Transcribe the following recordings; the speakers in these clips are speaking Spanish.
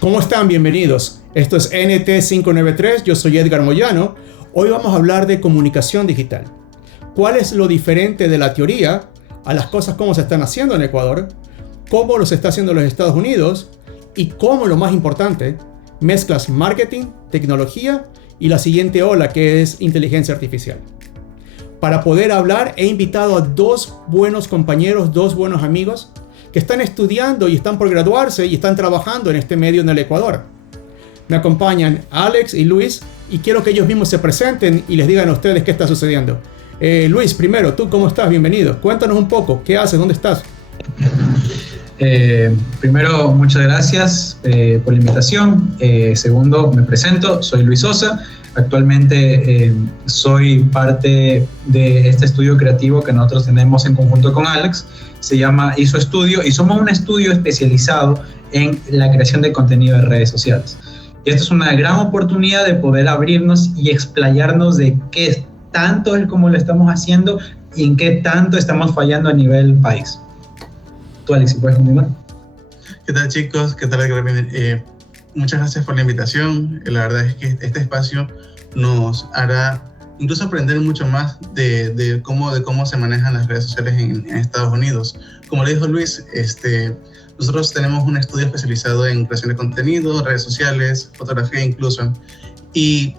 ¿Cómo están? Bienvenidos. Esto es NT593, yo soy Edgar Moyano. Hoy vamos a hablar de comunicación digital. ¿Cuál es lo diferente de la teoría a las cosas como se están haciendo en Ecuador? ¿Cómo lo se está haciendo en los Estados Unidos? Y cómo, lo más importante, mezclas marketing, tecnología y la siguiente ola, que es inteligencia artificial. Para poder hablar, he invitado a dos buenos compañeros, dos buenos amigos que están estudiando y están por graduarse y están trabajando en este medio en el Ecuador. Me acompañan Alex y Luis y quiero que ellos mismos se presenten y les digan a ustedes qué está sucediendo. Luis, primero, ¿tú cómo estás? Bienvenido. Cuéntanos un poco, ¿qué haces? ¿Dónde estás? Primero, muchas gracias por la invitación. Segundo, me presento, soy Luis Sosa. Actualmente soy parte de este estudio creativo que nosotros tenemos en conjunto con Alex. Se llama ISO Studio y somos un estudio especializado en la creación de contenido de redes sociales. Y esto es una gran oportunidad de poder abrirnos y explayarnos de qué tanto es como lo estamos haciendo y en qué tanto estamos fallando a nivel país. Tú, Alex, ¿puedes continuar? ¿Qué tal, chicos? ¿Qué tal? Muchas gracias por la invitación. La verdad es que este espacio nos hará incluso aprender mucho más de cómo se manejan las redes sociales en Estados Unidos. Como le dijo Luis, nosotros tenemos un estudio especializado en creación de contenido, redes sociales, fotografía incluso, y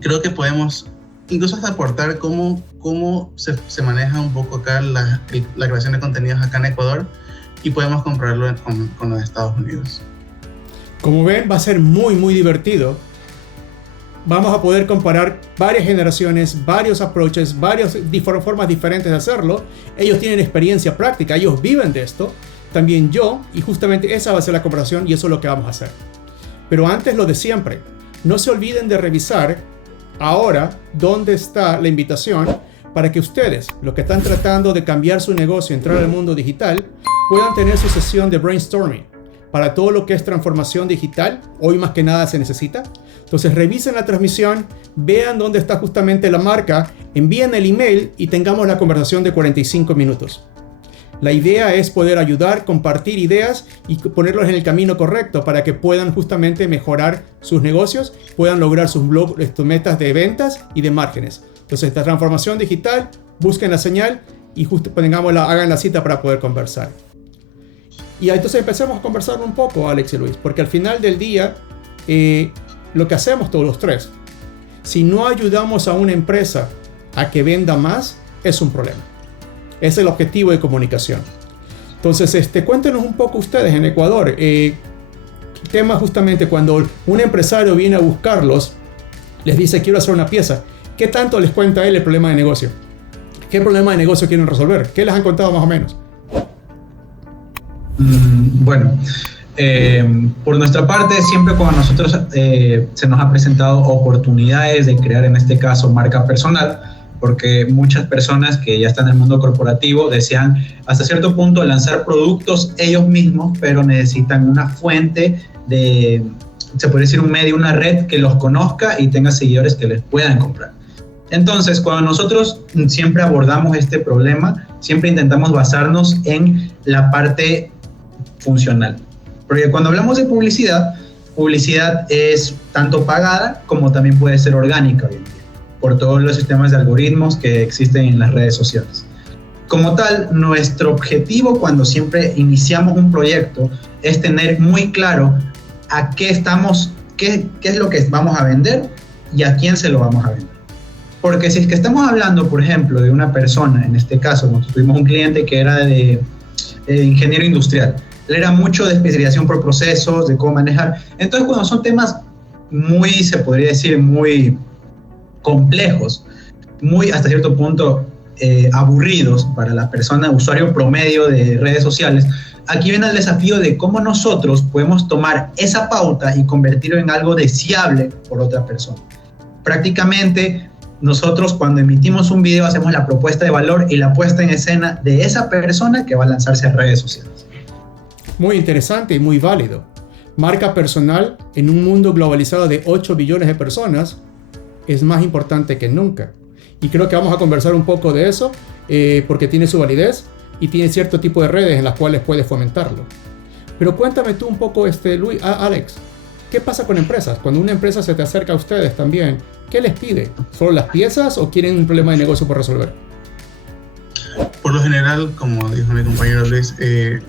creo que podemos incluso hasta aportar cómo se maneja un poco acá la creación de contenidos acá en Ecuador, y podemos compararlo con los Estados Unidos. Como ven, va a ser muy divertido. Vamos a poder comparar varias generaciones, varios approaches, varias formas diferentes de hacerlo. Ellos tienen experiencia práctica, ellos viven de esto, también yo, y justamente esa va a ser la comparación y eso es lo que vamos a hacer. Pero antes, lo de siempre, no se olviden de revisar ahora dónde está la invitación para que ustedes, los que están tratando de cambiar su negocio, entrar al mundo digital, puedan tener su sesión de brainstorming para todo lo que es transformación digital. Hoy más que nada se necesita. Entonces revisen la transmisión, vean dónde está justamente la marca, envíen el email y tengamos la conversación de 45 minutos. La idea es poder ayudar, compartir ideas y ponerlos en el camino correcto para que puedan justamente mejorar sus negocios, puedan lograr sus metas de ventas y de márgenes. Entonces, esta transformación digital, busquen la señal y hagan la cita para poder conversar. Y entonces empecemos a conversar un poco, Alex y Luis, porque al final del día, lo que hacemos todos los tres, si no ayudamos a una empresa a que venda más, es un problema. Es el objetivo de comunicación. Entonces, cuéntenos un poco ustedes en Ecuador, tema justamente cuando un empresario viene a buscarlos, les dice quiero hacer una pieza, ¿qué tanto les cuenta él el problema de negocio? ¿Qué problema de negocio quieren resolver? ¿Qué les han contado más o menos? Bueno, por nuestra parte, siempre cuando nosotros se nos ha presentado oportunidades de crear, en este caso, marca personal, porque muchas personas que ya están en el mundo corporativo desean hasta cierto punto lanzar productos ellos mismos, pero necesitan una fuente se puede decir un medio, una red que los conozca y tenga seguidores que les puedan comprar. Entonces, cuando nosotros siempre abordamos este problema, siempre intentamos basarnos en la parte funcional. Porque cuando hablamos de publicidad es tanto pagada como también puede ser orgánica hoy en día, por todos los sistemas de algoritmos que existen en las redes sociales. Como tal, nuestro objetivo cuando siempre iniciamos un proyecto es tener muy claro a qué es lo que vamos a vender y a quién se lo vamos a vender. Porque si es que estamos hablando, por ejemplo, de una persona, en este caso, nosotros tuvimos un cliente que era de ingeniero industrial. Él era mucho de especialización por procesos, de cómo manejar. Entonces, cuando son temas se podría decir, muy complejos, muy hasta cierto punto aburridos para la persona, usuario promedio de redes sociales, aquí viene el desafío de cómo nosotros podemos tomar esa pauta y convertirlo en algo deseable por otra persona. Prácticamente, nosotros cuando emitimos un video hacemos la propuesta de valor y la puesta en escena de esa persona que va a lanzarse a redes sociales. Muy interesante y muy válido. Marca personal en un mundo globalizado de 8 billones de personas es más importante que nunca. Y creo que vamos a conversar un poco de eso porque tiene su validez y tiene cierto tipo de redes en las cuales puedes fomentarlo. Pero cuéntame tú un poco, Alex, ¿qué pasa con empresas? Cuando una empresa se te acerca a ustedes también, ¿qué les pide? ¿Solo las piezas o quieren un problema de negocio por resolver? Por lo general, como dijo mi compañero Luis, en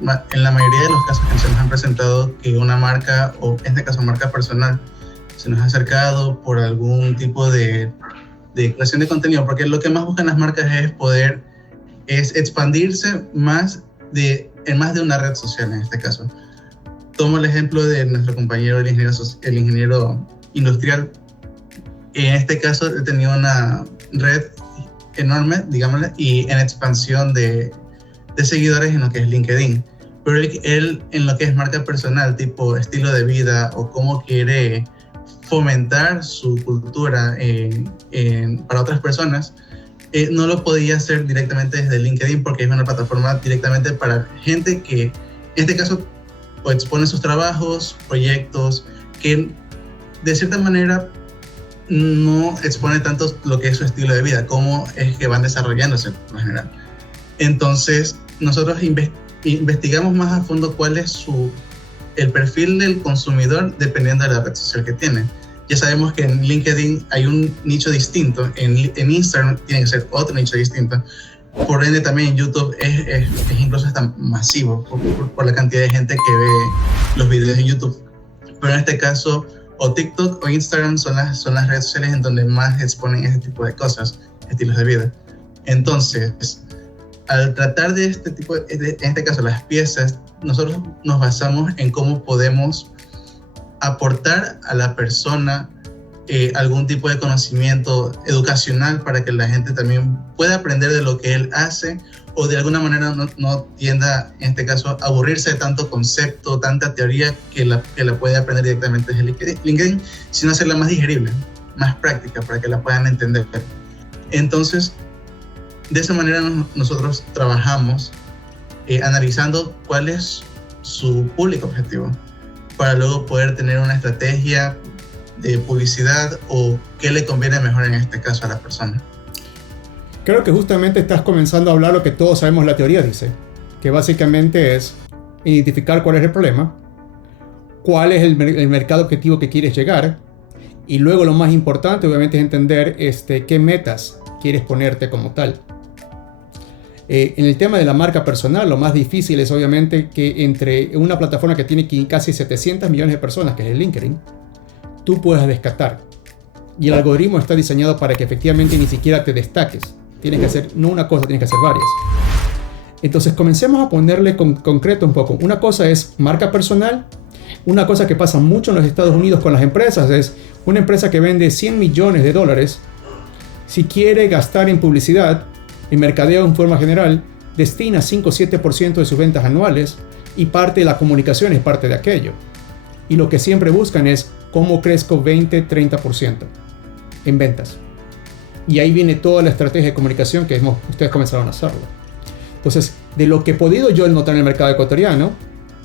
la mayoría de los casos que se nos han presentado, que una marca, o en este caso marca personal, se nos ha acercado por algún tipo de creación de contenido, porque lo que más buscan las marcas es expandirse en más de una red social en este caso. Tomo el ejemplo de nuestro compañero, el ingeniero industrial. En este caso, he tenido una red enorme, digámosle, y en expansión de seguidores en lo que es LinkedIn. Pero él en lo que es marca personal, tipo estilo de vida o cómo quiere fomentar su cultura para otras personas, no lo podía hacer directamente desde LinkedIn porque es una plataforma directamente para gente que, en este caso, o expone sus trabajos, proyectos, que de cierta manera no expone tanto lo que es su estilo de vida, cómo es que van desarrollándose en general. Entonces, nosotros investigamos más a fondo cuál es el perfil del consumidor dependiendo de la red social que tiene. Ya sabemos que en LinkedIn hay un nicho distinto, en Instagram tiene que ser otro nicho distinto. Por ende, también en YouTube es incluso hasta masivo por la cantidad de gente que ve los videos en YouTube. Pero en este caso, o TikTok o Instagram son las redes sociales en donde más exponen ese tipo de cosas, estilos de vida. Entonces, al tratar de este tipo, en este caso las piezas, nosotros nos basamos en cómo podemos aportar a la persona algún tipo de conocimiento educacional para que la gente también pueda aprender de lo que él hace o de alguna manera no tienda, en este caso, a aburrirse de tanto concepto, tanta teoría que la puede aprender directamente desde LinkedIn, sino hacerla más digerible, más práctica para que la puedan entender. Entonces, de esa manera nosotros trabajamos analizando cuál es su público objetivo para luego poder tener una estrategia de publicidad o qué le conviene mejor en este caso a la persona. Creo que justamente estás comenzando a hablar lo que todos sabemos la teoría dice, que básicamente es identificar cuál es el problema, cuál es el mercado objetivo que quieres llegar, y luego lo más importante obviamente es entender qué metas quieres ponerte como tal. En el tema de la marca personal, lo más difícil es obviamente que entre una plataforma que tiene casi 700 millones de personas, que es el LinkedIn, tú puedas descartar. Y el algoritmo está diseñado para que efectivamente ni siquiera te destaques. Tienes que hacer, no una cosa, tienes que hacer varias. Entonces comencemos a ponerle concreto un poco. Una cosa es marca personal. Una cosa que pasa mucho en los Estados Unidos con las empresas es una empresa que vende $100 millones. Si quiere gastar en publicidad, en mercadeo en forma general, destina 5 o 7% de sus ventas anuales y parte de la comunicación es parte de aquello. Y lo que siempre buscan es cómo crezco 20-30% en ventas. Y ahí viene toda la estrategia de comunicación que ustedes comenzaron a hacerlo. Entonces, de lo que he podido yo notar en el mercado ecuatoriano,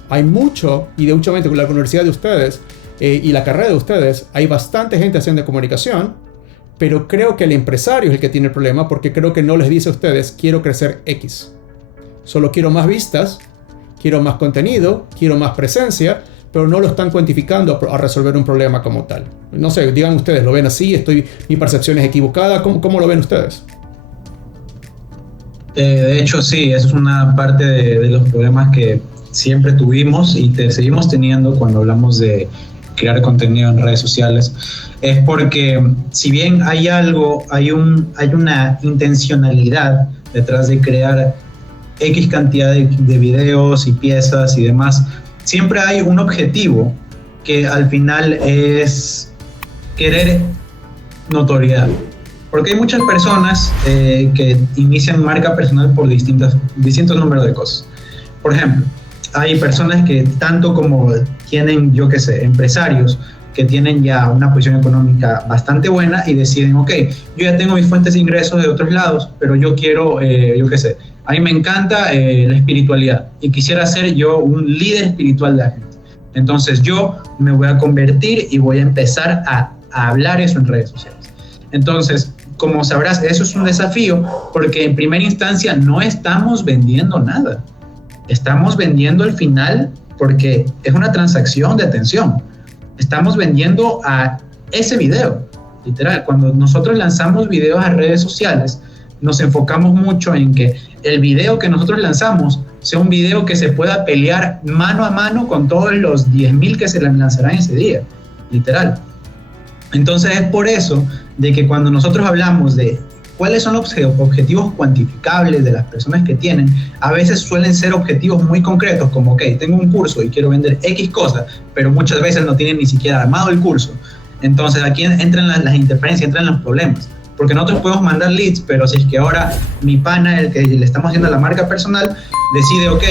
hay mucho, y de mucho con la universidad de ustedes y la carrera de ustedes, hay bastante gente haciendo comunicación, pero creo que el empresario es el que tiene el problema porque creo que no les dice a ustedes, quiero crecer X. Solo quiero más vistas, quiero más contenido, quiero más presencia, pero no lo están cuantificando a resolver un problema como tal. No sé, digan ustedes, ¿lo ven así? ¿Mi percepción es equivocada? ¿Cómo lo ven ustedes? De hecho, sí, eso es una parte de los problemas que siempre tuvimos y seguimos teniendo cuando hablamos de crear contenido en redes sociales. Es porque, si bien hay una intencionalidad detrás de crear X cantidad de videos y piezas y demás, siempre hay un objetivo que al final es querer notoriedad. Porque hay muchas personas que inician marca personal por distintos números de cosas. Por ejemplo, hay personas que tanto como tienen, empresarios que tienen ya una posición económica bastante buena y deciden, ok, yo ya tengo mis fuentes de ingresos de otros lados, pero yo quiero, a mí me encanta la espiritualidad y quisiera ser yo un líder espiritual de la gente. Entonces yo me voy a convertir y voy a empezar a hablar eso en redes sociales. Entonces, como sabrás, eso es un desafío porque en primera instancia no estamos vendiendo nada. estamos vendiendo al final porque es una transacción de atención. Estamos vendiendo a ese video, literal. Cuando nosotros lanzamos videos a redes sociales, nos enfocamos mucho en que el video que nosotros lanzamos sea un video que se pueda pelear mano a mano con todos los 10,000 que se lanzarán ese día, literal. Entonces es por eso de que cuando nosotros hablamos de cuáles son los objetivos cuantificables de las personas que tienen, a veces suelen ser objetivos muy concretos, como, ok, tengo un curso y quiero vender X cosas, pero muchas veces no tienen ni siquiera armado el curso. Entonces aquí entran las interferencias, entran los problemas, porque nosotros podemos mandar leads, pero si es que ahora mi pana, el que le estamos haciendo la marca personal, decide, ok,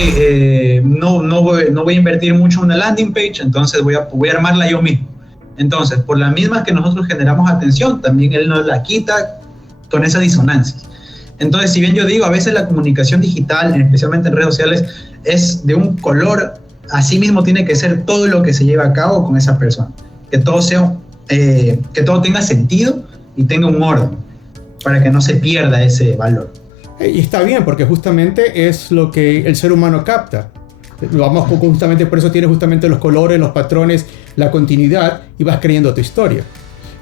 no voy a invertir mucho en una landing page, entonces voy a armarla yo mismo. Entonces, por las mismas que nosotros generamos atención, también él nos la quita con esa disonancia. Entonces, si bien yo digo, a veces la comunicación digital, especialmente en redes sociales, es de un color, así mismo tiene que ser todo lo que se lleva a cabo con esa persona. Que todo tenga sentido y tenga un orden, para que no se pierda ese valor. Y está bien, porque justamente es lo que el ser humano capta. Vamos, justamente por eso tienes justamente los colores, los patrones, la continuidad, y vas creyendo tu historia.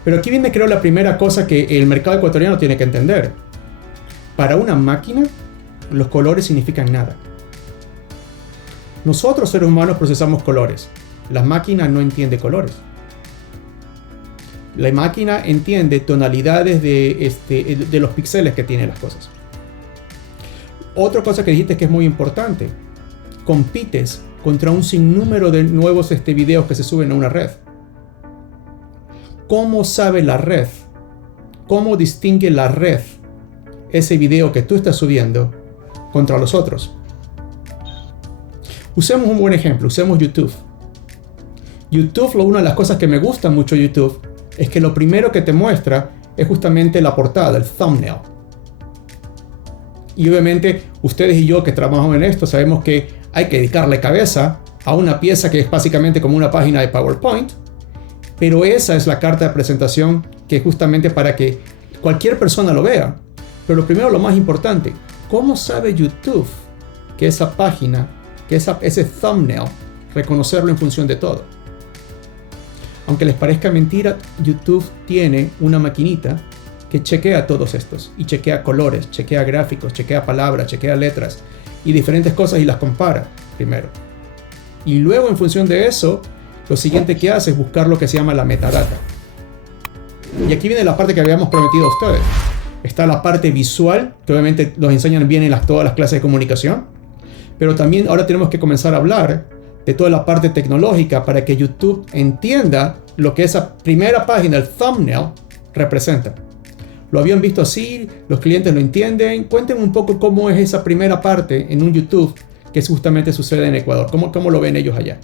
Pero aquí viene, creo, la primera cosa que el mercado ecuatoriano tiene que entender. Para una máquina, los colores significan nada. Nosotros, seres humanos, procesamos colores. La máquina no entiende colores. La máquina entiende tonalidades de los píxeles que tienen las cosas. Otra cosa que dijiste que es muy importante. Compites contra un sinnúmero de nuevos videos que se suben a una red. ¿Cómo sabe la red? ¿Cómo distingue la red ese video que tú estás subiendo contra los otros? Usemos un buen ejemplo, usemos YouTube. Una de las cosas que me gusta mucho de YouTube es que lo primero que te muestra es justamente la portada, el thumbnail. Y obviamente ustedes y yo que trabajamos en esto sabemos que hay que dedicarle cabeza a una pieza que es básicamente como una página de PowerPoint, pero esa es la carta de presentación que es justamente para que cualquier persona lo vea. Pero lo primero, lo más importante, ¿cómo sabe YouTube que esa página, que ese thumbnail, reconocerlo en función de todo? Aunque les parezca mentira, YouTube tiene una maquinita que chequea todos estos, y chequea colores, chequea gráficos, chequea palabras, chequea letras y diferentes cosas y las compara primero. Y luego, en función de eso, lo siguiente que hace es buscar lo que se llama la metadata. Y aquí viene la parte que habíamos prometido a ustedes. Está la parte visual, que obviamente nos enseñan bien en todas las clases de comunicación, pero también ahora tenemos que comenzar a hablar de toda la parte tecnológica para que YouTube entienda lo que esa primera página, el thumbnail, representa. ¿Lo habían visto así? ¿Los clientes lo entienden? Cuéntenme un poco cómo es esa primera parte en un YouTube que justamente sucede en Ecuador. ¿Cómo lo ven ellos allá?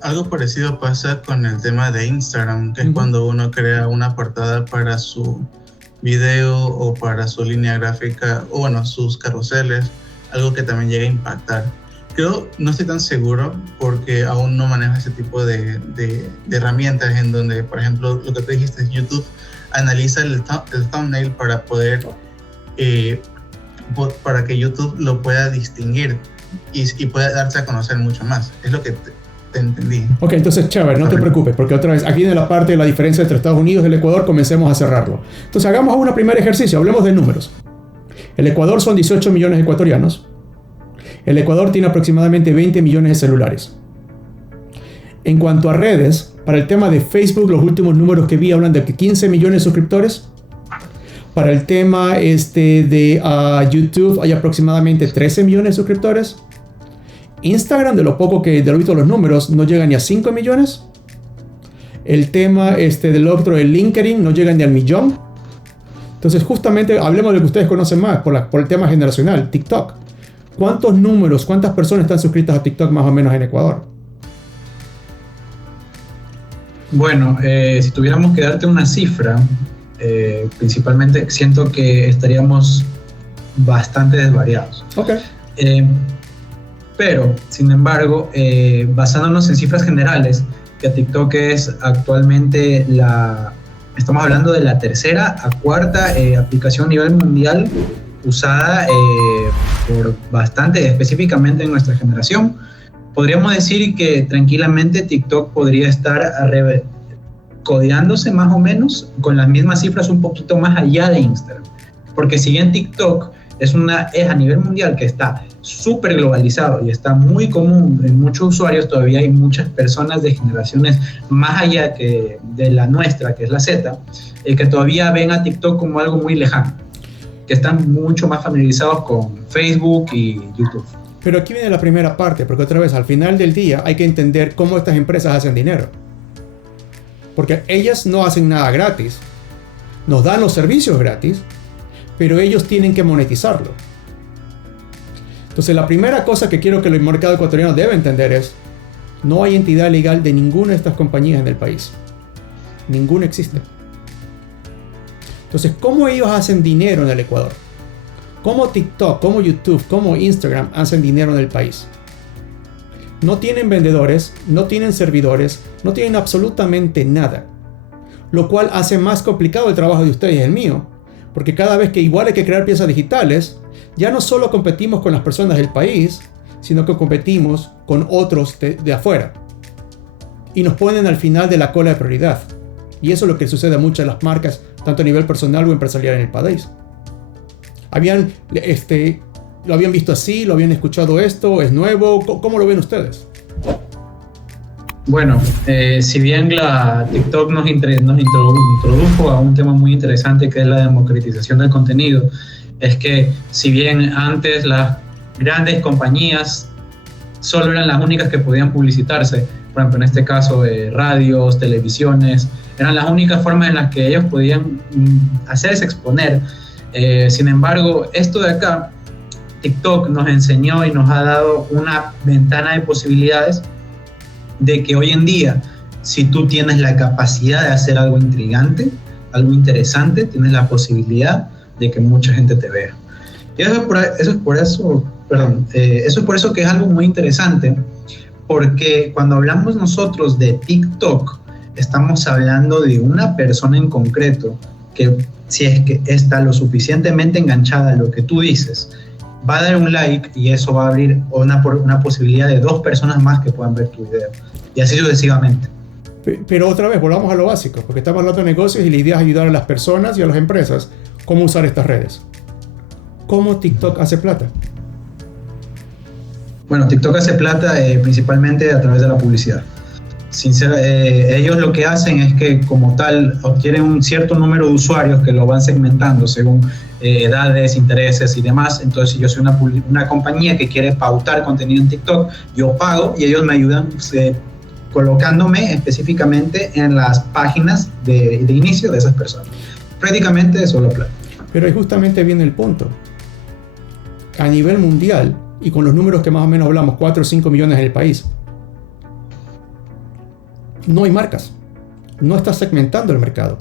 Algo parecido pasa con el tema de Instagram, que es cuando uno crea una portada para su video o para su línea gráfica, o bueno, sus carruseles, algo que también llega a impactar. Creo, no estoy tan seguro porque aún no manejo ese tipo de herramientas en donde, por ejemplo, lo que tú dijiste, YouTube analiza el thumbnail para poder, para que YouTube lo pueda distinguir y pueda darse a conocer mucho más. Es lo que te entendí. Ok, entonces chévere, no te preocupes, porque otra vez, aquí en la parte de la diferencia entre Estados Unidos y el Ecuador, comencemos a cerrarlo. Entonces hagamos un primer ejercicio, hablemos de números. El Ecuador son 18 millones de ecuatorianos. El Ecuador tiene aproximadamente 20 millones de celulares. En cuanto a redes, para el tema de Facebook, los últimos números que vi hablan de que 15 millones de suscriptores. Para el tema de YouTube hay aproximadamente 13 millones de suscriptores. Instagram, de lo poco que de lo visto los números, no llega ni a 5 millones. El tema del otro, el LinkedIn, no llega ni al 1,000,000. Entonces, justamente, hablemos de lo que ustedes conocen más, por el tema generacional, TikTok. ¿Cuántos números, cuántas personas están suscritas a TikTok más o menos en Ecuador? Bueno, si tuviéramos que darte una cifra, principalmente siento que estaríamos bastante desvariados. Ok. Pero, sin embargo, basándonos en cifras generales, que TikTok es actualmente estamos hablando de la tercera a cuarta aplicación a nivel mundial usada por bastante, específicamente en nuestra generación. Podríamos decir que tranquilamente TikTok podría estar codeándose más o menos con las mismas cifras un poquito más allá de Instagram. Porque si bien TikTok es a nivel mundial que está súper globalizado y está muy común en muchos usuarios, todavía hay muchas personas de generaciones más allá que de la nuestra, que es la Z, que todavía ven a TikTok como algo muy lejano, que están mucho más familiarizados con Facebook y YouTube. Pero aquí viene la primera parte, porque otra vez, al final del día hay que entender cómo estas empresas hacen dinero. Porque ellas no hacen nada gratis, nos dan los servicios gratis, pero ellos tienen que monetizarlo. Entonces la primera cosa que quiero que el mercado ecuatoriano debe entender es: no hay entidad legal de ninguna de estas compañías en el país. Ninguna existe. Entonces, ¿cómo ellos hacen dinero en el Ecuador? ¿Cómo TikTok, cómo YouTube, cómo Instagram hacen dinero en el país? No tienen vendedores, no tienen servidores, no tienen absolutamente nada. Lo cual hace más complicado el trabajo de ustedes y el mío. Porque cada vez que igual hay que crear piezas digitales, ya no solo competimos con las personas del país, sino que competimos con otros de afuera. Y nos ponen al final de la cola de prioridad. Y eso es lo que sucede a muchas de las marcas, tanto a nivel personal o empresarial en el país. ¿Lo habían visto así? ¿Lo habían escuchado esto? ¿Es nuevo? ¿Cómo lo ven ustedes? Bueno, si bien la TikTok nos introdujo a un tema muy interesante que es la democratización del contenido, es que si bien antes las grandes compañías solo eran las únicas que podían publicitarse, por ejemplo en este caso radios, televisiones, eran las únicas formas en las que ellos podían hacerse exponer. Sin embargo, esto de acá, TikTok nos enseñó y nos ha dado una ventana de posibilidades de que hoy en día, si tú tienes la capacidad de hacer algo intrigante, algo interesante, tienes la posibilidad de que mucha gente te vea. Y eso es por eso que es algo muy interesante, porque cuando hablamos nosotros de TikTok, estamos hablando de una persona en concreto que, si es que está lo suficientemente enganchada a lo que tú dices, va a dar un like y eso va a abrir una posibilidad de 2 personas más que puedan ver tu video. Y así sucesivamente. Pero otra vez, volvamos a lo básico, porque estamos hablando de negocios y la idea es ayudar a las personas y a las empresas cómo usar estas redes. ¿Cómo TikTok hace plata? Bueno, TikTok hace plata principalmente a través de la publicidad. Ellos lo que hacen es que como tal obtienen un cierto número de usuarios que lo van segmentando según edades, intereses y demás. Entonces, si yo soy una compañía que quiere pautar contenido en TikTok, yo pago y ellos me ayudan colocándome específicamente en las páginas de inicio de esas personas. Prácticamente es solo plata. Pero ahí justamente viene el punto. A nivel mundial, y con los números que más o menos hablamos, 4 o 5 millones en el país, no hay marcas. No está segmentando el mercado.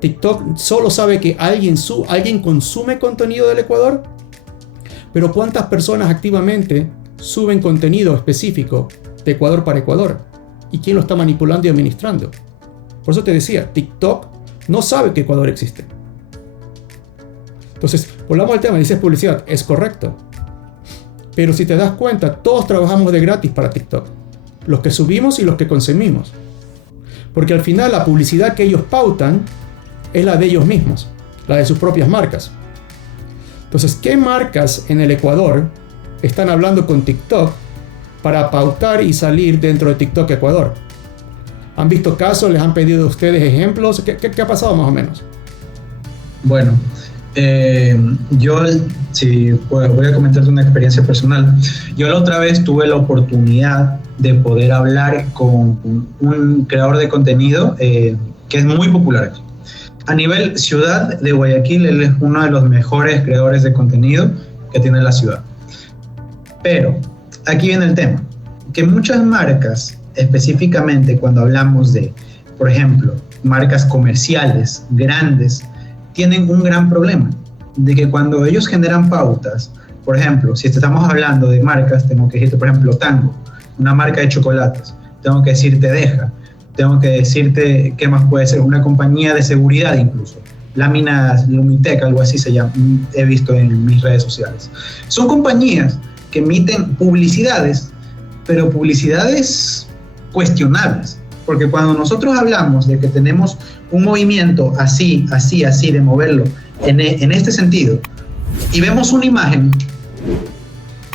TikTok solo sabe que alguien consume contenido del Ecuador, pero ¿cuántas personas activamente suben contenido específico de Ecuador para Ecuador? ¿Y quién lo está manipulando y administrando? Por eso te decía, TikTok no sabe que Ecuador existe. Entonces, volvamos al tema, dices publicidad, es correcto. Pero si te das cuenta, todos trabajamos de gratis para TikTok. Los que subimos y los que consumimos. Porque al final la publicidad que ellos pautan es la de ellos mismos, la de sus propias marcas. Entonces, ¿qué marcas en el Ecuador están hablando con TikTok para pautar y salir dentro de TikTok Ecuador? ¿Han visto casos? ¿Les han pedido a ustedes ejemplos? ¿Qué ha pasado más o menos? Bueno, yo voy a comentarte una experiencia personal. Yo la otra vez tuve la oportunidad de poder hablar con un creador de contenido que es muy popular aquí. A nivel ciudad de Guayaquil, él es uno de los mejores creadores de contenido que tiene la ciudad. Pero aquí viene el tema, que muchas marcas, específicamente cuando hablamos de, por ejemplo, marcas comerciales grandes, tienen un gran problema, de que cuando ellos generan pautas, por ejemplo, si estamos hablando de marcas, tengo que decirte, por ejemplo, Tango, una marca de chocolates, tengo que decirte Deja, tengo que decirte qué más puede ser, una compañía de seguridad incluso, láminas Lumitec, algo así se llama, he visto en mis redes sociales. Son compañías que emiten publicidades, pero publicidades cuestionables, porque cuando nosotros hablamos de que tenemos un movimiento así, de moverlo en este sentido, y vemos una imagen,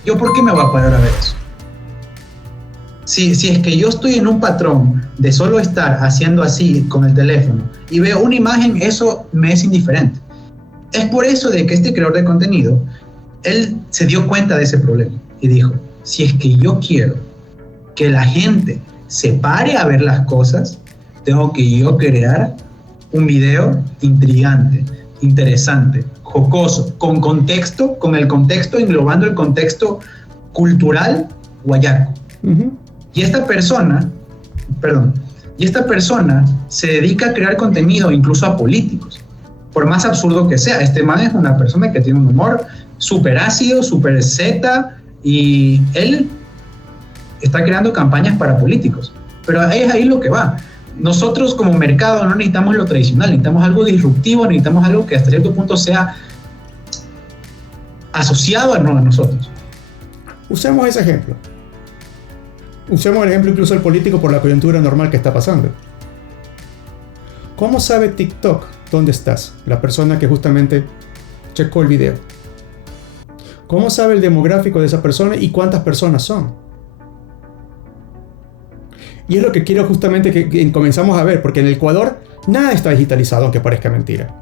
¿yo por qué me voy a parar a ver eso? Si es que yo estoy en un patrón de solo estar haciendo así con el teléfono y veo una imagen, eso me es indiferente. Es por eso de que este creador de contenido, él se dio cuenta de ese problema y dijo, si es que yo quiero que la gente se pare a ver las cosas, tengo que yo crear un video intrigante, interesante, jocoso, con contexto, con el contexto, englobando el contexto cultural guayaco. Uh-huh. Y esta persona se dedica a crear contenido incluso a políticos, por más absurdo que sea. Este man es una persona que tiene un humor súper ácido, súper zeta, y él está creando campañas para políticos. Pero es ahí lo que va. Nosotros como mercado no necesitamos lo tradicional, necesitamos algo disruptivo, necesitamos algo que hasta cierto punto sea asociado a nosotros. Usemos ese ejemplo. Usemos el ejemplo incluso del político por la coyuntura normal que está pasando. ¿Cómo sabe TikTok dónde estás? La persona que justamente checó el video. ¿Cómo sabe el demográfico de esa persona y cuántas personas son? Y es lo que quiero justamente que comenzamos a ver, porque en el Ecuador nada está digitalizado, aunque parezca mentira.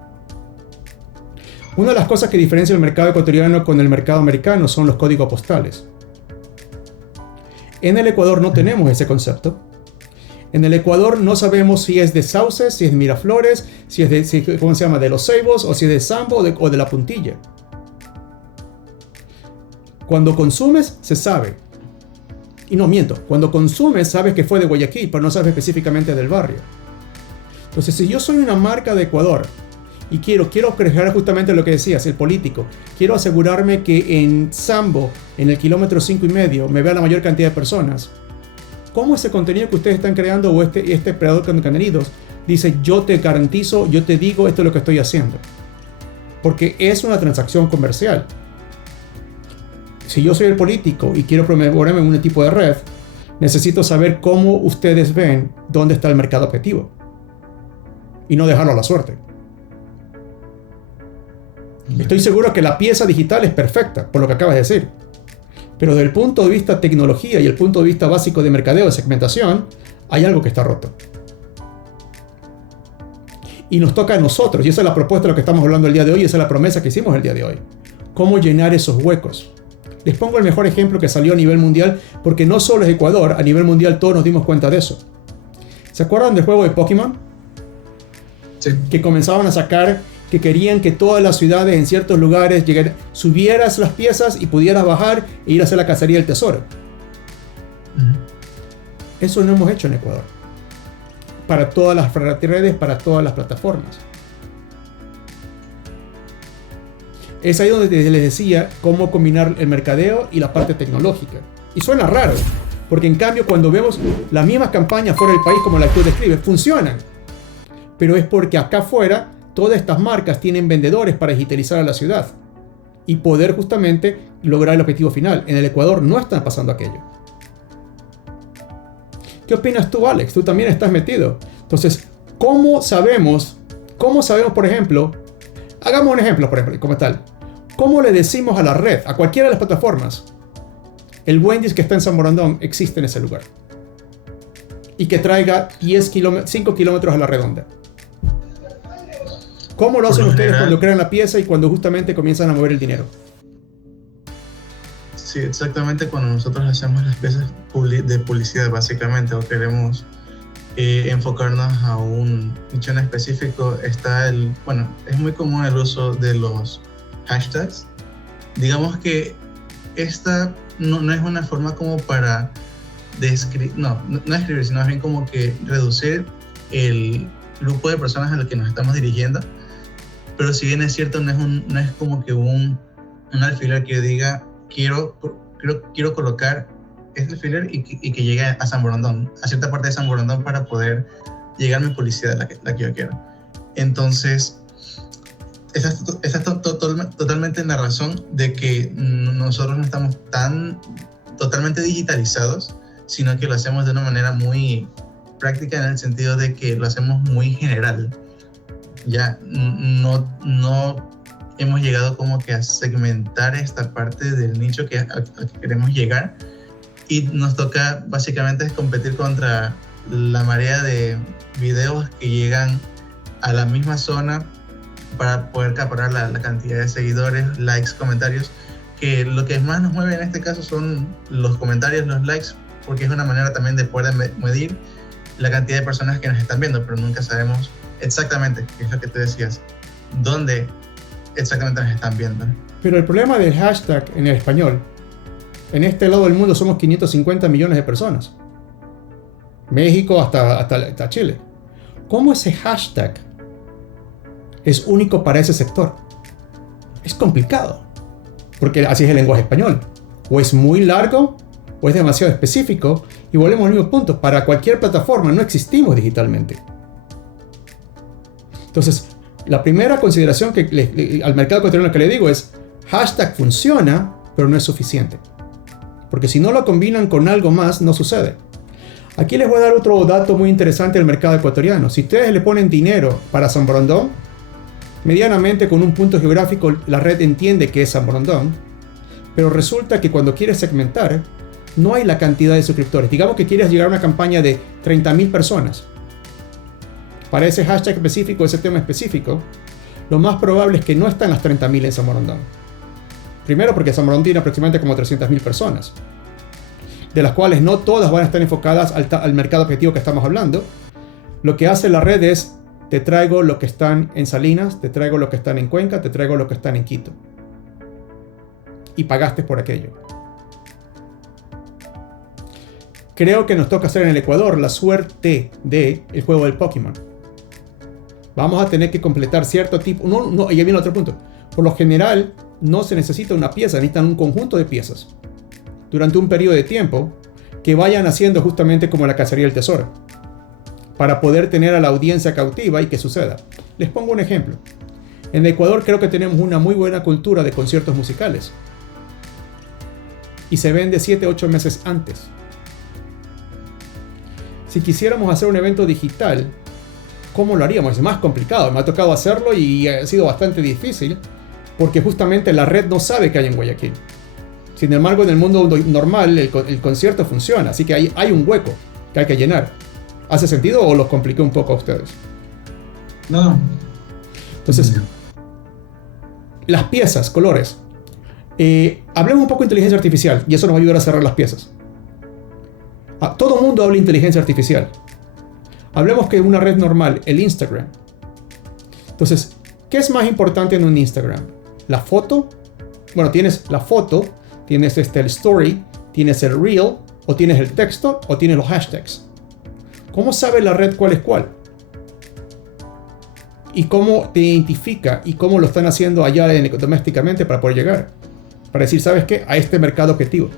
Una de las cosas que diferencia el mercado ecuatoriano con el mercado americano son los códigos postales. En el Ecuador no tenemos ese concepto. En el Ecuador no sabemos si es de Sauces, si es de Miraflores, si es de, ¿cómo se llama?, de Los Ceibos, o si es de Sambo o de La Puntilla. Cuando consumes, se sabe. Y no miento, cuando consumes sabes que fue de Guayaquil, pero no sabes específicamente del barrio. Entonces, si yo soy una marca de Ecuador y quiero crear justamente lo que decías, el político, quiero asegurarme que en Sambo, en el kilómetro 5,5, me vea la mayor cantidad de personas, ¿cómo ese contenido que ustedes están creando o este creador de contenidos dice, yo te garantizo, yo te digo, esto es lo que estoy haciendo? Porque es una transacción comercial. Si yo soy el político y quiero promoverme en un tipo de red, necesito saber cómo ustedes ven dónde está el mercado objetivo y no dejarlo a la suerte. Estoy seguro que la pieza digital es perfecta, por lo que acabas de decir. Pero desde el punto de vista tecnología y el punto de vista básico de mercadeo, de segmentación, hay algo que está roto. Y nos toca a nosotros, y esa es la propuesta de lo que estamos hablando el día de hoy, y esa es la promesa que hicimos el día de hoy. ¿Cómo llenar esos huecos? Les pongo el mejor ejemplo que salió a nivel mundial, porque no solo es Ecuador, a nivel mundial todos nos dimos cuenta de eso. ¿Se acuerdan del juego de Pokémon? Sí. Que comenzaban a sacar, que querían que todas las ciudades en ciertos lugares subieras las piezas y pudieras bajar e ir a hacer la cacería del tesoro. Eso no hemos hecho en Ecuador. Para todas las redes, para todas las plataformas. Es ahí donde les decía cómo combinar el mercadeo y la parte tecnológica. Y suena raro, porque en cambio cuando vemos las mismas campañas fuera del país, como la que tú describes, funcionan. Pero es porque acá afuera todas estas marcas tienen vendedores para digitalizar a la ciudad y poder justamente lograr el objetivo final. En el Ecuador no está pasando aquello. ¿Qué opinas tú, Alex? Tú también estás metido. Entonces, ¿cómo sabemos, por ejemplo, hagamos un ejemplo, por ejemplo, como tal. ¿Cómo le decimos a la red, a cualquiera de las plataformas, el Wendy's que está en San Borondón existe en ese lugar? Y que traiga 5 kilómetros a la redonda. ¿Cómo lo hacen ustedes cuando crean la pieza y cuando justamente comienzan a mover el dinero? Sí, exactamente, cuando nosotros hacemos las piezas de publicidad, básicamente, o queremos enfocarnos a un nicho en específico, es muy común el uso de los hashtags. Digamos que esta no es una forma como para describir, no escribir, sino más bien como que reducir el grupo de personas a los que nos estamos dirigiendo. Pero si bien es cierto, no es como que un alfiler que diga quiero colocar este alfiler y que llegue a San Borondón, a cierta parte de San Borondón, para poder llegar a mi publicidad, la que yo quiero. Entonces, estás totalmente en la razón de que nosotros no estamos tan totalmente digitalizados, sino que lo hacemos de una manera muy práctica, en el sentido de que lo hacemos muy general. Ya no hemos llegado como que a segmentar esta parte del nicho al que queremos llegar, y nos toca básicamente competir contra la marea de videos que llegan a la misma zona para poder acaparar la cantidad de seguidores, likes, comentarios, que lo que más nos mueve en este caso son los comentarios, los likes, porque es una manera también de poder medir la cantidad de personas que nos están viendo, pero nunca sabemos exactamente, que es lo que tú decías, dónde exactamente nos están viendo. Pero el problema del hashtag en el español, en este lado del mundo somos 550 millones de personas. México hasta Chile. ¿Cómo ese hashtag es único para ese sector? Es complicado, porque así es el lenguaje español. O es muy largo, o es demasiado específico, y volvemos al mismo punto. Para cualquier plataforma no existimos digitalmente. Entonces, la primera consideración que al mercado ecuatoriano que le digo es: hashtag funciona, pero no es suficiente. Porque si no lo combinan con algo más, no sucede. Aquí les voy a dar otro dato muy interesante del mercado ecuatoriano. Si ustedes le ponen dinero para San Borondón, medianamente con un punto geográfico la red entiende que es San Borondón, pero resulta que cuando quieres segmentar, no hay la cantidad de suscriptores. Digamos que quieres llegar a una campaña de 30.000 personas. Para ese hashtag específico, ese tema específico, lo más probable es que no están las 30.000 en San Borondón. Primero porque San Borondón tiene aproximadamente como 300.000 personas, de las cuales no todas van a estar enfocadas al mercado objetivo que estamos hablando. Lo que hace la red es: te traigo lo que están en Salinas, te traigo lo que están en Cuenca, te traigo lo que están en Quito. Y pagaste por aquello. Creo que nos toca hacer en el Ecuador la suerte del juego del Pokémon. Vamos a tener que completar cierto tipo... No, ya viene otro punto. Por lo general, no se necesita una pieza, necesitan un conjunto de piezas durante un periodo de tiempo que vayan haciendo justamente como la cacería del tesoro, para poder tener a la audiencia cautiva y que suceda. Les pongo un ejemplo. En Ecuador creo que tenemos una muy buena cultura de conciertos musicales, y se vende 7-8 meses antes. Si quisiéramos hacer un evento digital, ¿cómo lo haríamos? Es más complicado. Me ha tocado hacerlo y ha sido bastante difícil, porque justamente la red no sabe que hay en Guayaquil. Sin embargo, en el mundo normal el concierto funciona, así que hay un hueco que hay que llenar. ¿Hace sentido o los compliqué un poco a ustedes? No. Entonces, las piezas, colores. Hablemos un poco de inteligencia artificial, y eso nos va a ayudar a cerrar las piezas. Todo el mundo habla de inteligencia artificial. Hablemos que una red normal, el Instagram. Entonces, ¿qué es más importante en un Instagram? ¿La foto? Bueno, tienes la foto, tienes el story, tienes el reel, o tienes el texto, o tienes los hashtags. ¿Cómo sabe la red cuál es cuál? ¿Y cómo te identifica? ¿Y cómo lo están haciendo allá domésticamente para poder llegar? Para decir, ¿sabes qué? A este mercado objetivo.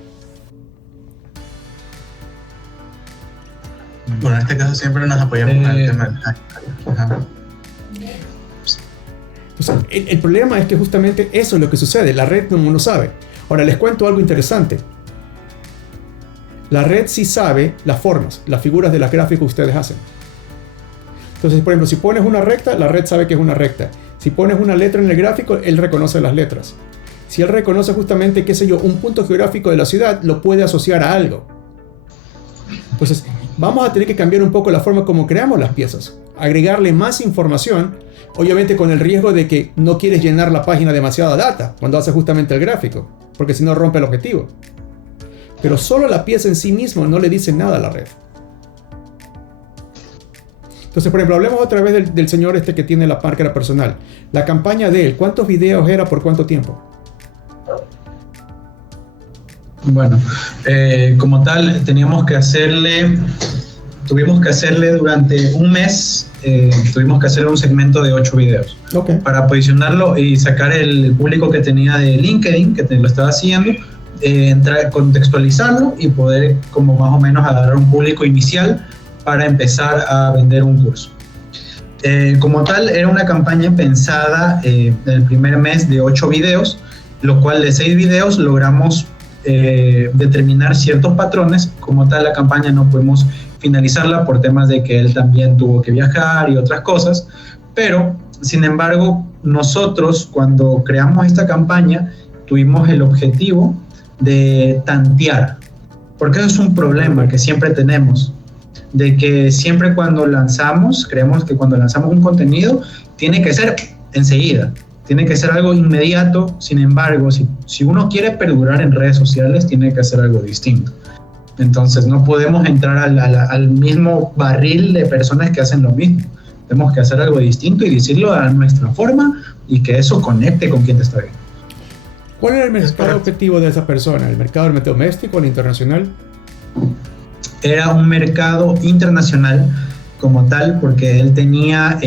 Bueno, en este caso siempre nos apoyamos en el tema del hashtag. Entonces, el problema es que justamente eso es lo que sucede. La red no lo sabe. Ahora les cuento algo interesante. La red sí sabe las formas, las figuras de las gráficas que ustedes hacen. Entonces, por ejemplo, si pones una recta, la red sabe que es una recta. Si pones una letra en el gráfico, él reconoce las letras. Si él reconoce justamente, qué sé yo, un punto geográfico de la ciudad, lo puede asociar a algo. Entonces, vamos a tener que cambiar un poco la forma como creamos las piezas. Agregarle más información, obviamente con el riesgo de que no quieres llenar la página demasiada data cuando haces justamente el gráfico, porque si no rompe el objetivo. Pero solo la pieza en sí misma no le dice nada a la red. Entonces, por ejemplo, hablemos otra vez del señor este que tiene la marca personal. La campaña de él, ¿cuántos videos era por cuánto tiempo? Bueno, como tal, tuvimos que hacerle durante un mes, tuvimos que hacerle un segmento de 8 videos. Okay. Para posicionarlo y sacar el público que tenía de LinkedIn, que lo estaba haciendo, contextualizarlo y poder como más o menos agarrar un público inicial para empezar a vender un curso. Como tal, era una campaña pensada en el primer mes de 8 videos, lo cual de 6 videos logramos determinar ciertos patrones. Como tal, la campaña no pudimos finalizarla por temas de que él también tuvo que viajar y otras cosas, pero sin embargo, nosotros cuando creamos esta campaña tuvimos el objetivo de tantear, porque eso es un problema que siempre tenemos, de que siempre cuando lanzamos, creemos que cuando lanzamos un contenido tiene que ser enseguida, tiene que ser algo inmediato. Sin embargo, si uno quiere perdurar en redes sociales, tiene que hacer algo distinto. Entonces no podemos entrar al mismo barril de personas que hacen lo mismo. Tenemos que hacer algo distinto y decirlo a nuestra forma y que eso conecte con quien te está viendo. ¿Cuál era el mercado objetivo de esa persona? ¿El mercado doméstico o el internacional? Era un mercado internacional como tal, porque él tenía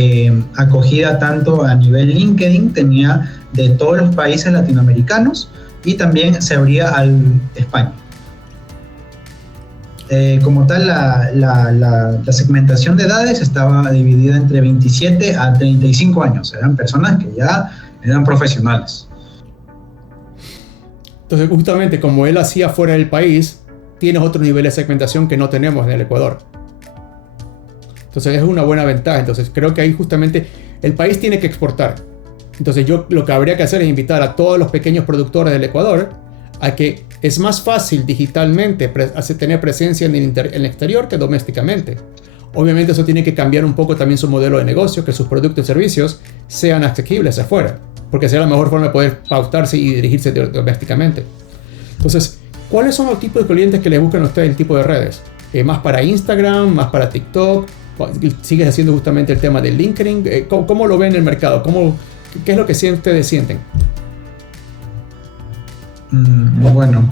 acogida tanto a nivel LinkedIn, tenía de todos los países latinoamericanos y también se abría al España. Como tal, la segmentación de edades estaba dividida entre 27 a 35 años. Eran personas que ya eran profesionales. Entonces, justamente como él hacía fuera del país, tienes otro nivel de segmentación que no tenemos en el Ecuador. Entonces, es una buena ventaja. Entonces, creo que ahí justamente el país tiene que exportar. Entonces, yo lo que habría que hacer es invitar a todos los pequeños productores del Ecuador a que es más fácil digitalmente tener presencia en el exterior que domésticamente. Obviamente eso tiene que cambiar un poco también su modelo de negocio, que sus productos y servicios sean asequibles afuera, porque será la mejor forma de poder pautarse y dirigirse domésticamente. Entonces, ¿cuáles son los tipos de clientes que les buscan a ustedes el tipo de redes? ¿Más para Instagram, más para TikTok? ¿Sigues haciendo justamente el tema de LinkedIn? ¿Cómo lo ven en el mercado? ¿Qué es lo que ustedes sienten? Bueno,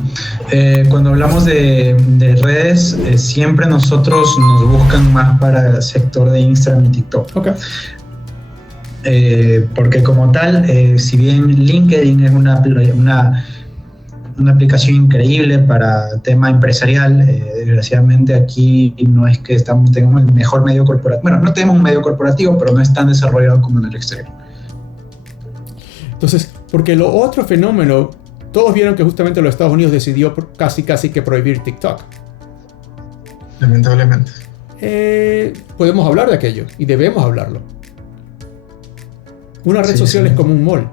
cuando hablamos de redes, siempre nosotros nos buscan más para el sector de Instagram y TikTok. Okay. Porque como tal, si bien LinkedIn es una aplicación increíble para tema empresarial, desgraciadamente aquí no es que tengamos el mejor medio corporativo. Bueno, no tenemos un medio corporativo, pero no es tan desarrollado como en el exterior. Entonces, porque lo otro fenómeno, todos vieron que justamente los Estados Unidos decidió casi que prohibir TikTok. Lamentablemente. Podemos hablar de aquello y debemos hablarlo. Una red social es como un mall.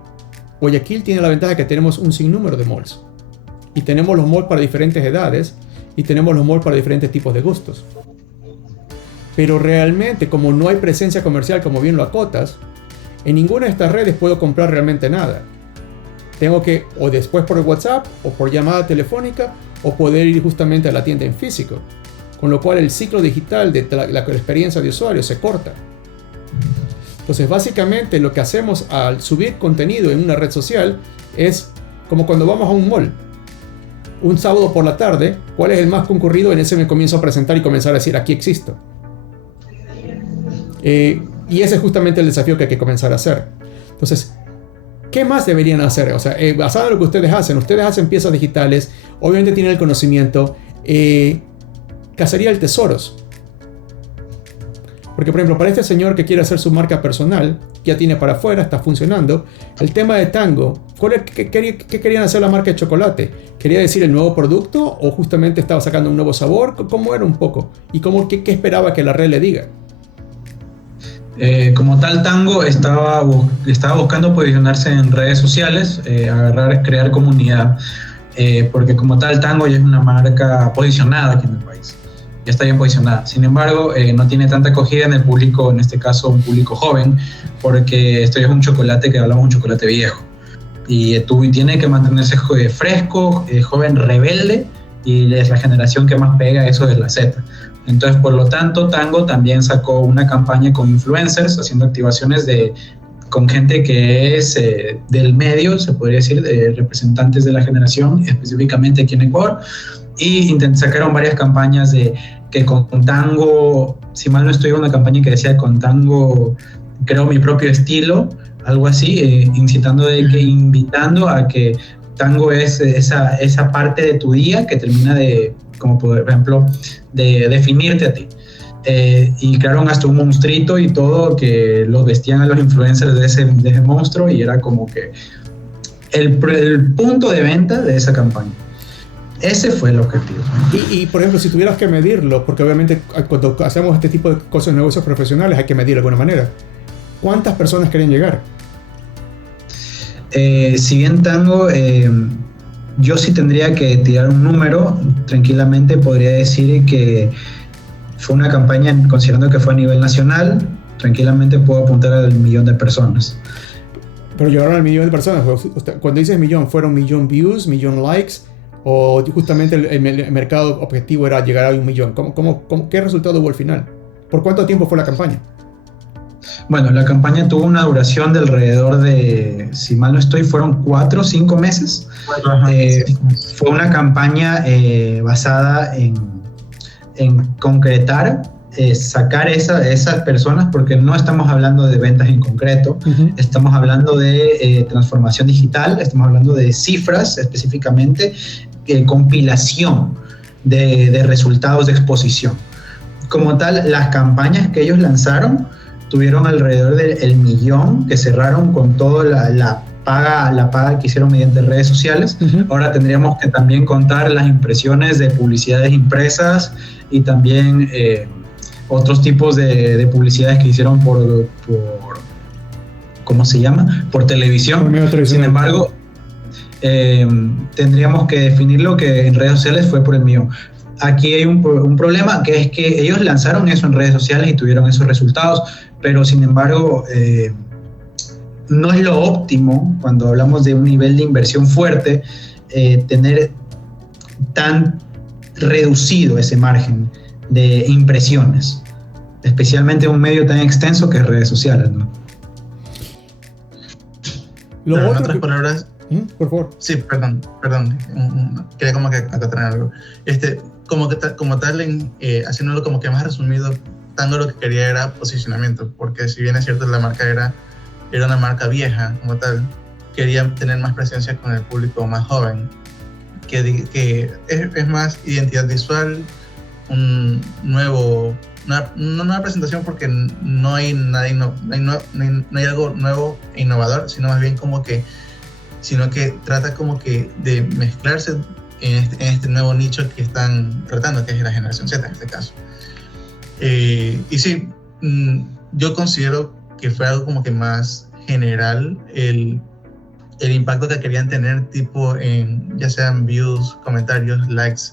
Guayaquil tiene la ventaja de que tenemos un sinnúmero de malls. Y tenemos los malls para diferentes edades y tenemos los malls para diferentes tipos de gustos. Pero realmente, como no hay presencia comercial, como bien lo acotas, en ninguna de estas redes puedo comprar realmente nada. Tengo que, o después por WhatsApp, o por llamada telefónica, o poder ir justamente a la tienda en físico. Con lo cual el ciclo digital de la experiencia de usuario se corta. Entonces, básicamente lo que hacemos al subir contenido en una red social es como cuando vamos a un mall. Un sábado por la tarde, ¿cuál es el más concurrido? En ese me comienzo a presentar y comenzar a decir, aquí existo. Y ese es justamente el desafío que hay que comenzar a hacer. Entonces, ¿qué más deberían hacer? O sea, basado en lo que ustedes hacen piezas digitales, obviamente tienen el conocimiento, cacería de tesoros. Porque, por ejemplo, para este señor que quiere hacer su marca personal, ya tiene para afuera, está funcionando. El tema de Tango, ¿qué querían hacer la marca de chocolate? ¿Quería decir el nuevo producto o justamente estaba sacando un nuevo sabor? ¿Cómo era un poco? ¿Y qué esperaba que la red le diga? Como tal, Tango estaba buscando posicionarse en redes sociales, crear comunidad, porque como tal, Tango ya es una marca posicionada aquí en el país, ya está bien posicionada. Sin embargo, no tiene tanta acogida en el público, en este caso un público joven, porque esto ya es un chocolate que hablamos, un chocolate viejo, y tiene que mantenerse fresco, joven, rebelde, y es la generación que más pega eso de la Z. Entonces, por lo tanto, Tango también sacó una campaña con influencers, haciendo activaciones con gente que es del medio, se podría decir, de representantes de la generación, específicamente aquí en Ecuador, y sacaron varias campañas que con Tango, si mal no estoy, una campaña que decía con Tango creo mi propio estilo, algo así, invitando a que Tango es esa parte de tu día que termina como por ejemplo, de definirte a ti. y crearon hasta un monstruito y todo que los vestían a los influencers de ese monstruo, y era como que el punto de venta de esa campaña. Ese fue el objetivo. Y por ejemplo, si tuvieras que medirlo, porque obviamente cuando hacemos este tipo de cosas en negocios profesionales hay que medir de alguna manera, ¿cuántas personas quieren llegar? Si bien Tango, yo sí tendría que tirar un número, tranquilamente podría decir que fue una campaña, considerando que fue a nivel nacional, tranquilamente puedo apuntar al 1.000.000 de personas. Pero llegaron al 1.000.000 de personas. Cuando dices 1.000.000, ¿fueron 1.000.000 views, 1.000.000 likes? ¿O justamente el mercado objetivo era llegar a 1.000.000? ¿Qué resultado hubo al final? ¿Por cuánto tiempo fue la campaña? Bueno, la campaña tuvo una duración de alrededor de, si mal no estoy, fueron 4 o 5 meses. Fue una campaña basada en concretar, sacar esas personas, porque no estamos hablando de ventas en concreto, estamos hablando de transformación digital, estamos hablando de cifras específicamente, compilación de resultados de exposición. Como tal, las campañas que ellos lanzaron tuvieron alrededor del 1.000.000 que cerraron con toda la paga que hicieron mediante redes sociales. Ahora tendríamos que también contar las impresiones de publicidades impresas y también otros tipos de publicidades que hicieron por ¿cómo se llama? Por televisión. Sin embargo, tendríamos que definir lo que en redes sociales fue por 1.000.000. Aquí hay un problema, que es que ellos lanzaron eso en redes sociales y tuvieron esos resultados, pero sin embargo no es lo óptimo cuando hablamos de un nivel de inversión fuerte, tener tan reducido ese margen de impresiones, especialmente en un medio tan extenso que es redes sociales, ¿no? En otras palabras, por favor. Sí, perdón. Quería como que acotar algo. Como tal, haciéndolo como que más resumido, Tango lo que quería era posicionamiento, porque si bien es cierto la marca era una marca vieja como tal, quería tener más presencia con el público más joven, que es más identidad visual, una nueva presentación, porque no hay algo nuevo e innovador, sino más bien sino que trata como que de mezclarse en este nuevo nicho que están tratando, que es la generación Z en este caso. Y sí, yo considero que fue algo como que más general el impacto que querían tener, tipo ya sean views, comentarios, likes,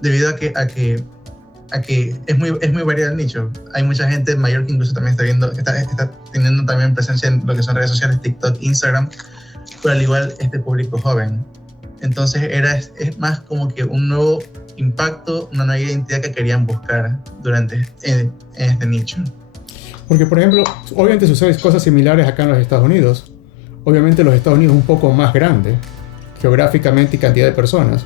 debido a que es muy variado el nicho. Hay mucha gente mayor que incluso también está teniendo también presencia en lo que son redes sociales, TikTok, Instagram, pero al igual este público joven. Entonces es más como que un nuevo impacto, una nueva identidad que querían buscar en este nicho. Porque, por ejemplo, obviamente suceden cosas similares acá en los Estados Unidos. Obviamente los Estados Unidos es un poco más grande geográficamente y cantidad de personas.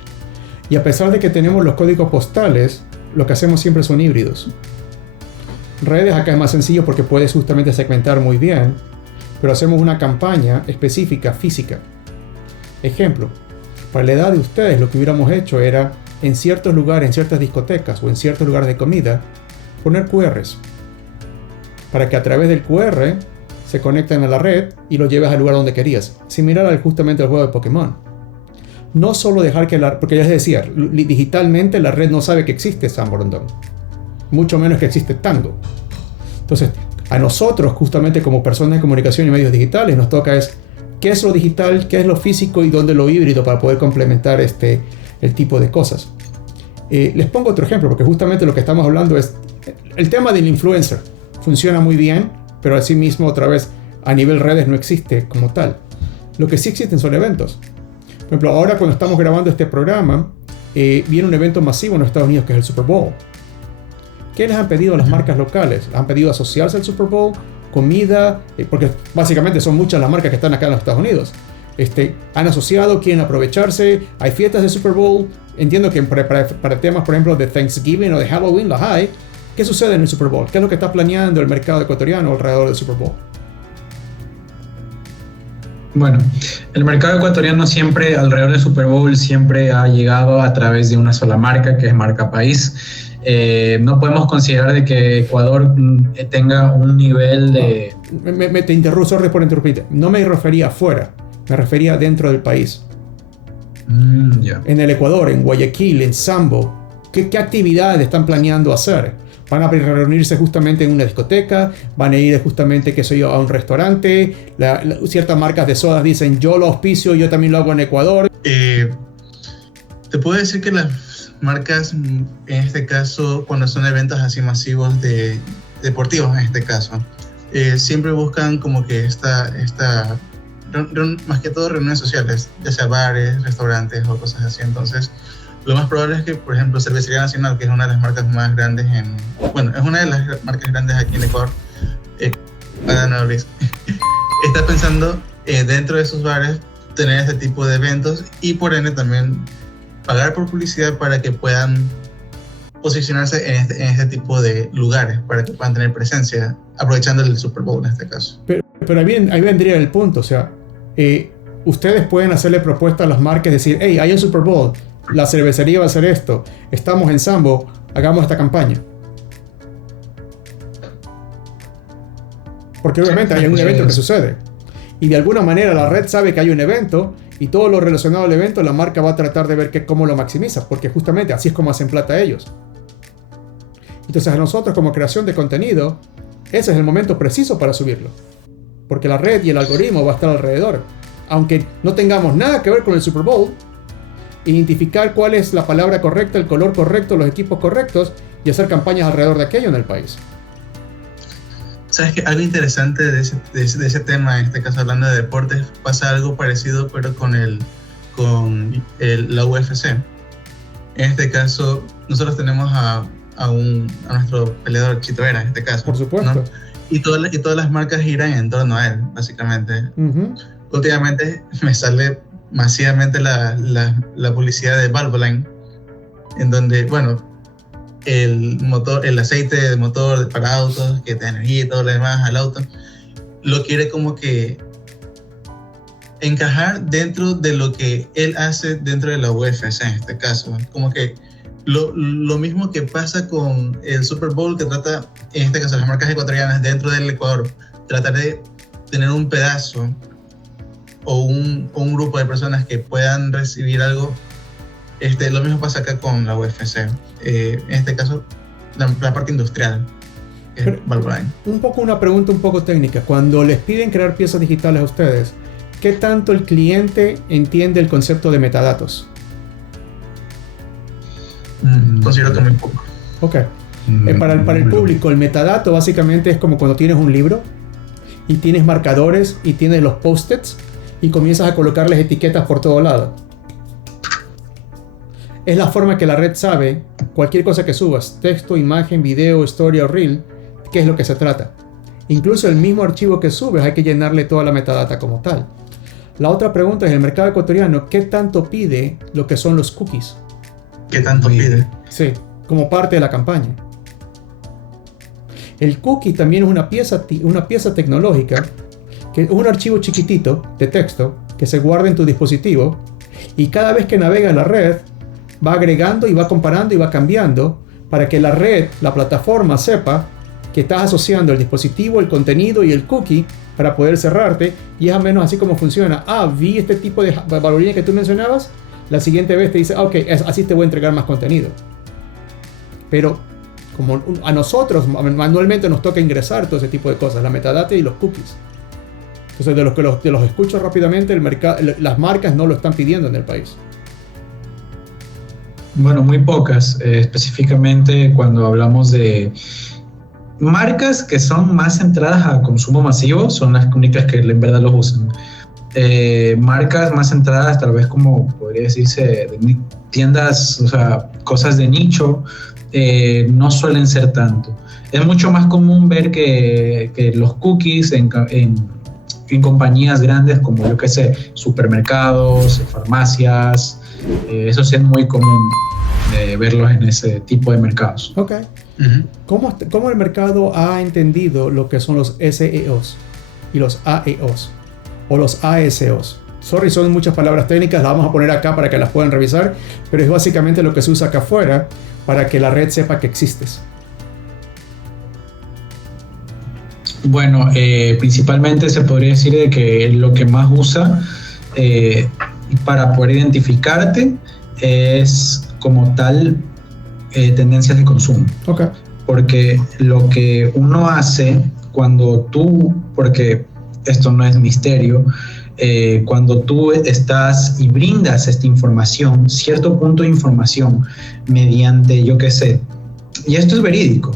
Y a pesar de que tenemos los códigos postales, lo que hacemos siempre son híbridos. Redes acá es más sencillo porque puedes justamente segmentar muy bien, pero hacemos una campaña específica, física. Ejemplo, para la edad de ustedes lo que hubiéramos hecho era en ciertos lugares, en ciertas discotecas o en ciertos lugares de comida, poner QRs para que a través del QR se conecten a la red y lo lleves al lugar donde querías, similar justamente al juego de Pokémon. No solo dejar porque ya les decía, digitalmente la red no sabe que existe San Borondón, mucho menos que existe Tango. Entonces, a nosotros, justamente como personas de comunicación y medios digitales, nos toca qué es lo digital, qué es lo físico y dónde lo híbrido, para poder complementar el tipo de cosas. Les pongo otro ejemplo, porque justamente lo que estamos hablando es el tema del influencer. Funciona muy bien, pero asimismo, otra vez, a nivel redes no existe como tal. Lo que sí existen son eventos. Por ejemplo, ahora cuando estamos grabando este programa, viene un evento masivo en los Estados Unidos que es el Super Bowl. ¿Qué les han pedido a las marcas locales? ¿Les han pedido asociarse al Super Bowl? ¿Comida? Porque básicamente son muchas las marcas que están acá en los Estados Unidos. Han asociado, quieren aprovecharse, hay fiestas de Super Bowl. Entiendo que para temas, por ejemplo, de Thanksgiving o de Halloween, las hay. ¿Qué sucede en el Super Bowl? ¿Qué es lo que está planeando el mercado ecuatoriano alrededor del Super Bowl? Bueno, el mercado ecuatoriano siempre, alrededor del Super Bowl, siempre ha llegado a través de una sola marca, que es marca país. no podemos considerar de que Ecuador tenga un nivel de... No, te interrumpo, sorry por interrumpirte. No me refería afuera, me refería dentro del país. Yeah. En el Ecuador, en Guayaquil, en Sambo, ¿qué actividades están planeando hacer? ¿Van a reunirse justamente en una discoteca? ¿Van a ir justamente, qué sé yo, a un restaurante? Ciertas marcas de sodas dicen, yo lo auspicio, yo también lo hago en Ecuador. Te puedo decir que las marcas, en este caso, cuando son eventos así masivos deportivos en este caso, siempre buscan como que más que todo reuniones sociales, ya sea bares, restaurantes o cosas así. Entonces, lo más probable es que, por ejemplo, Cervecería Nacional, que es una de las marcas más grandes es una de las marcas grandes aquí en Ecuador, está pensando dentro de sus bares tener este tipo de eventos y por ende también pagar por publicidad para que puedan posicionarse en este tipo de lugares, para que puedan tener presencia, aprovechando el Super Bowl en este caso. Pero ahí vendría el punto, o sea, ustedes pueden hacerle propuestas a las marcas, decir, hey, hay un Super Bowl, la cervecería va a hacer esto, estamos en Sambo, hagamos esta campaña. Porque obviamente hay un evento que sucede. Y de alguna manera la red sabe que hay un evento y todo lo relacionado al evento la marca va a tratar de ver cómo lo maximiza, porque justamente así es como hacen plata ellos. Entonces a nosotros como creación de contenido, ese es el momento preciso para subirlo. Porque la red y el algoritmo va a estar alrededor. Aunque no tengamos nada que ver con el Super Bowl, identificar cuál es la palabra correcta, el color correcto, los equipos correctos y hacer campañas alrededor de aquello en el país. ¿Sabes qué? Algo interesante de ese tema, en este caso hablando de deportes, pasa algo parecido pero con la UFC. En este caso, nosotros tenemos a nuestro peleador Chito Vera, en este caso. Por supuesto. ¿No? Y todas las marcas giran en torno a él, básicamente. Uh-huh. Últimamente me sale masivamente la publicidad de Valvoline, en donde, bueno, el aceite de motor para autos, que da energía y todo lo demás al auto, lo quiere como que encajar dentro de lo que él hace dentro de la UFC en este caso. Como que lo mismo que pasa con el Super Bowl, que trata, en este caso, las marcas ecuatorianas dentro del Ecuador, tratar de tener un pedazo o un grupo de personas que puedan recibir algo. Lo mismo pasa acá con la UFC. En este caso, la parte industrial. Una pregunta un poco técnica. Cuando les piden crear piezas digitales a ustedes, ¿qué tanto el cliente entiende el concepto de metadatos? Considero que muy poco. Ok. Para el público, el metadato básicamente es como cuando tienes un libro y tienes marcadores y tienes los post-its y comienzas a colocarles etiquetas por todo lado. Es la forma que la red sabe cualquier cosa que subas, texto, imagen, video, historia o reel, qué es lo que se trata. Incluso el mismo archivo que subes hay que llenarle toda la metadata como tal. La otra pregunta es, el mercado ecuatoriano, ¿qué tanto pide lo que son los cookies? ¿Qué tanto pide? Sí, como parte de la campaña. El cookie también es una pieza tecnológica, que es un archivo chiquitito de texto que se guarda en tu dispositivo y cada vez que navega en la red va agregando y va comparando y va cambiando para que la red, la plataforma, sepa que estás asociando el dispositivo, el contenido y el cookie para poder cerrarte, y es al menos así como funciona. Vi este tipo de valorines que tú mencionabas, la siguiente vez te dice, ok, así te voy a entregar más contenido. Pero como a nosotros manualmente nos toca ingresar todo ese tipo de cosas, la metadata y los cookies. Entonces de los escucho rápidamente, las marcas no lo están pidiendo en el país. Bueno, muy pocas, específicamente cuando hablamos de marcas que son más centradas a consumo masivo, son las únicas que en verdad los usan. Marcas más centradas, tal vez como podría decirse, de tiendas, o sea, cosas de nicho, no suelen ser tanto. Es mucho más común ver que los cookies en compañías grandes como, yo qué sé, supermercados, farmacias, eso sí es muy común verlos en ese tipo de mercados. Ok. Uh-huh. ¿Cómo el mercado ha entendido lo que son los SEOs y los AEOs o los ASOs? Sorry, son muchas palabras técnicas, las vamos a poner acá para que las puedan revisar, pero es básicamente lo que se usa acá afuera para que la red sepa que existes. Bueno, principalmente se podría decir de que lo que más usa para poder identificarte es como tal tendencias de consumo. Okay. Porque lo que uno hace cuando tú, porque esto no es misterio, cuando tú estás y brindas esta información, cierto punto de información mediante, yo qué sé, y esto es verídico,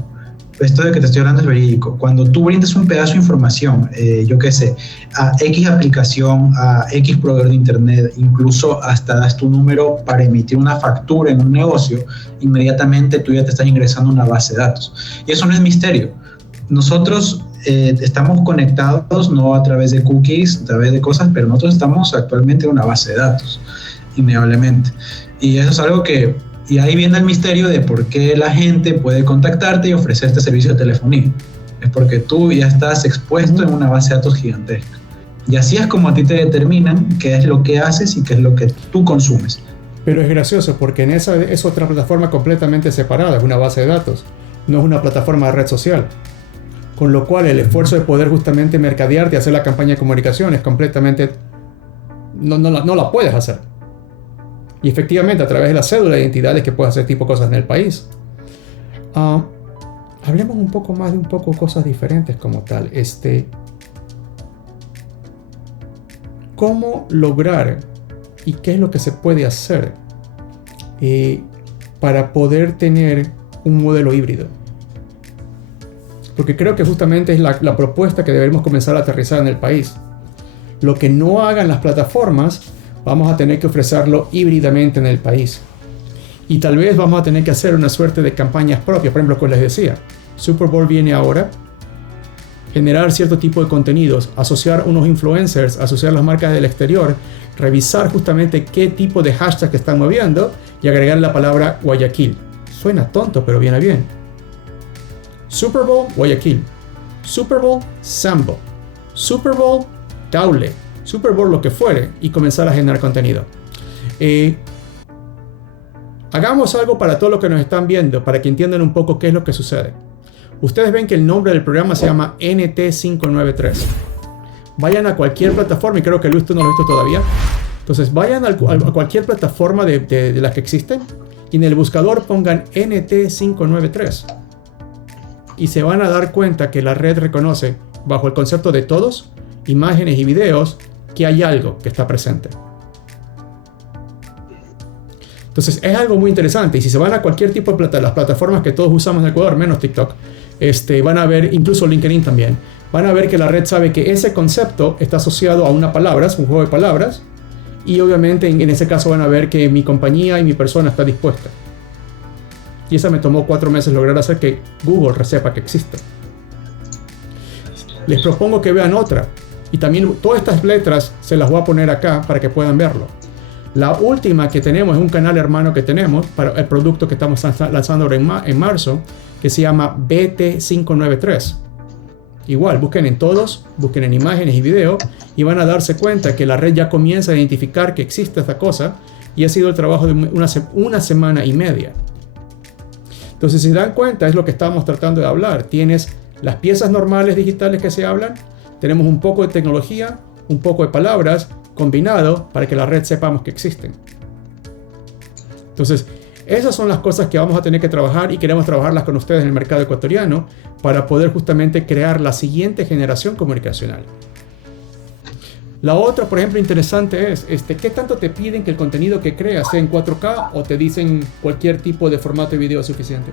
esto de que te estoy hablando es verídico, cuando tú brindas un pedazo de información, yo qué sé, a X aplicación, a X proveedor de internet, incluso hasta das tu número para emitir una factura en un negocio, inmediatamente tú ya te estás ingresando a una base de datos. Y eso no es misterio. Nosotros estamos conectados no a través de cookies, a través de cosas, pero nosotros estamos actualmente en una base de datos, innegablemente. Y eso es algo que, y ahí viene el misterio de por qué la gente puede contactarte y ofrecerte servicio de telefonía. Es porque tú ya estás expuesto en una base de datos gigantesca. Y así es como a ti te determinan qué es lo que haces y qué es lo que tú consumes. Pero es gracioso porque en esa es otra plataforma completamente separada, es una base de datos, no es una plataforma de red social. Con lo cual el esfuerzo de poder justamente mercadearte y hacer la campaña de comunicación es completamente... no la puedes hacer. Y efectivamente a través de la cédula de identidades que puedes hacer tipo cosas en el país. Hablemos un poco más de cosas diferentes como tal. ¿Cómo lograr y qué es lo que se puede hacer para poder tener un modelo híbrido? Porque creo que justamente es la propuesta que debemos comenzar a aterrizar en el país. Lo que no hagan las plataformas, vamos a tener que ofrecerlo híbridamente en el país. Y tal vez vamos a tener que hacer una suerte de campañas propias. Por ejemplo, como les decía, Super Bowl viene ahora. Generar cierto tipo de contenidos, asociar unos influencers, asociar las marcas del exterior, revisar justamente qué tipo de hashtag están moviendo y agregar la palabra Guayaquil. Suena tonto, pero viene bien. Super Bowl, Guayaquil. Super Bowl, Sambo. Super Bowl, Daule. Super Bowl, lo que fuere, y comenzar a generar contenido. Hagamos algo para todos los que nos están viendo, para que entiendan un poco qué es lo que sucede. Ustedes ven que el nombre del programa se llama NT593. Vayan a cualquier plataforma, y creo que Luis tú no lo has visto todavía. Entonces vayan a cualquier plataforma de las que existen, y en el buscador pongan NT593. Y se van a dar cuenta que la red reconoce, bajo el concepto de todos, imágenes y videos, que hay algo que está presente. Entonces es algo muy interesante. Y si se van a cualquier tipo de las plataformas que todos usamos en Ecuador, menos TikTok, van a ver, incluso LinkedIn también, van a ver que la red sabe que ese concepto está asociado a una palabra, es un juego de palabras, y obviamente en ese caso van a ver que mi compañía y mi persona está dispuesta. Y esa me tomó 4 meses lograr hacer que Google sepa que existe. Les propongo que vean otra. Y también todas estas letras se las voy a poner acá para que puedan verlo. La última que tenemos es un canal hermano que tenemos para el producto que estamos lanzando ahora en marzo, que se llama BT593. Igual, busquen en todos, busquen en imágenes y video, y van a darse cuenta que la red ya comienza a identificar que existe esta cosa, y ha sido el trabajo de una semana y media. Entonces, si se dan cuenta, es lo que estábamos tratando de hablar. Tienes las piezas normales digitales que se hablan, tenemos un poco de tecnología, un poco de palabras, combinado para que la red sepamos que existen. Entonces, esas son las cosas que vamos a tener que trabajar y queremos trabajarlas con ustedes en el mercado ecuatoriano para poder justamente crear la siguiente generación comunicacional. La otra, por ejemplo, interesante es, ¿qué tanto te piden que el contenido que creas sea en 4K o te dicen cualquier tipo de formato de video es suficiente?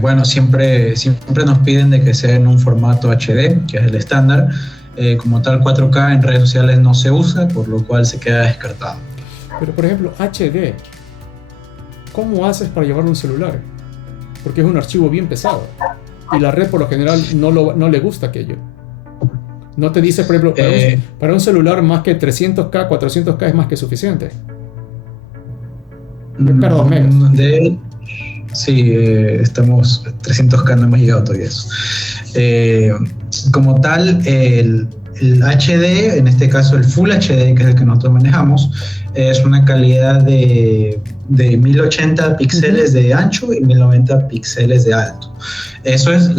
Bueno, siempre nos piden de que sea en un formato HD, que es el estándar. Como tal, 4K en redes sociales no se usa, por lo cual se queda descartado. Pero, por ejemplo, HD, ¿cómo haces para llevarlo a un celular? Porque es un archivo bien pesado. Y la red, por lo general, no le gusta aquello. No te dice, por ejemplo, para un celular más que 300K, 400K es más que suficiente. Perdón, megas. Sí, estamos 300K, no hemos llegado todavía a eso. Como tal, el HD, en este caso el Full HD, que es el que nosotros manejamos, es una calidad de 1080 píxeles de ancho y 1090 píxeles de alto. Eso es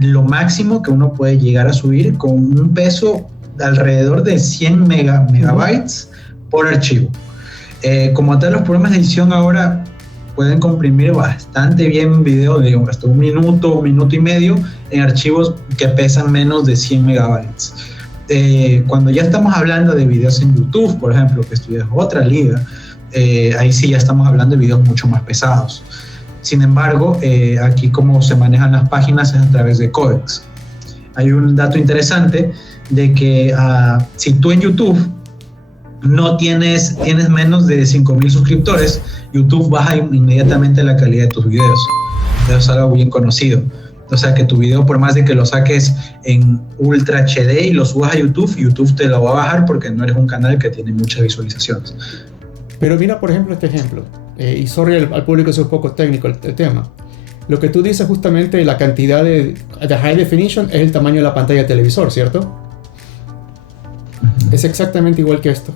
lo máximo que uno puede llegar a subir con un peso de alrededor de 100 megabytes por archivo. Como tal, los programas de edición ahora pueden comprimir bastante bien video de hasta un minuto y medio en archivos que pesan menos de 100 megabytes. Cuando ya estamos hablando de videos en YouTube, por ejemplo, que esto es otra liga, ahí sí ya estamos hablando de videos mucho más pesados. Sin embargo, aquí como se manejan las páginas es a través de códecs. Hay un dato interesante de que si tú en YouTube no tienes menos de 5,000 suscriptores, YouTube baja inmediatamente la calidad de tus videos. Eso es algo bien conocido. O sea que tu video, por más de que lo saques en Ultra HD y lo subas a YouTube, YouTube te lo va a bajar porque no eres un canal que tiene muchas visualizaciones. Pero mira, por ejemplo, este ejemplo. Y sorry al público, es un poco técnico el tema. Lo que tú dices justamente, la cantidad de high definition es el tamaño de la pantalla del televisor, ¿cierto? Es exactamente igual que esto.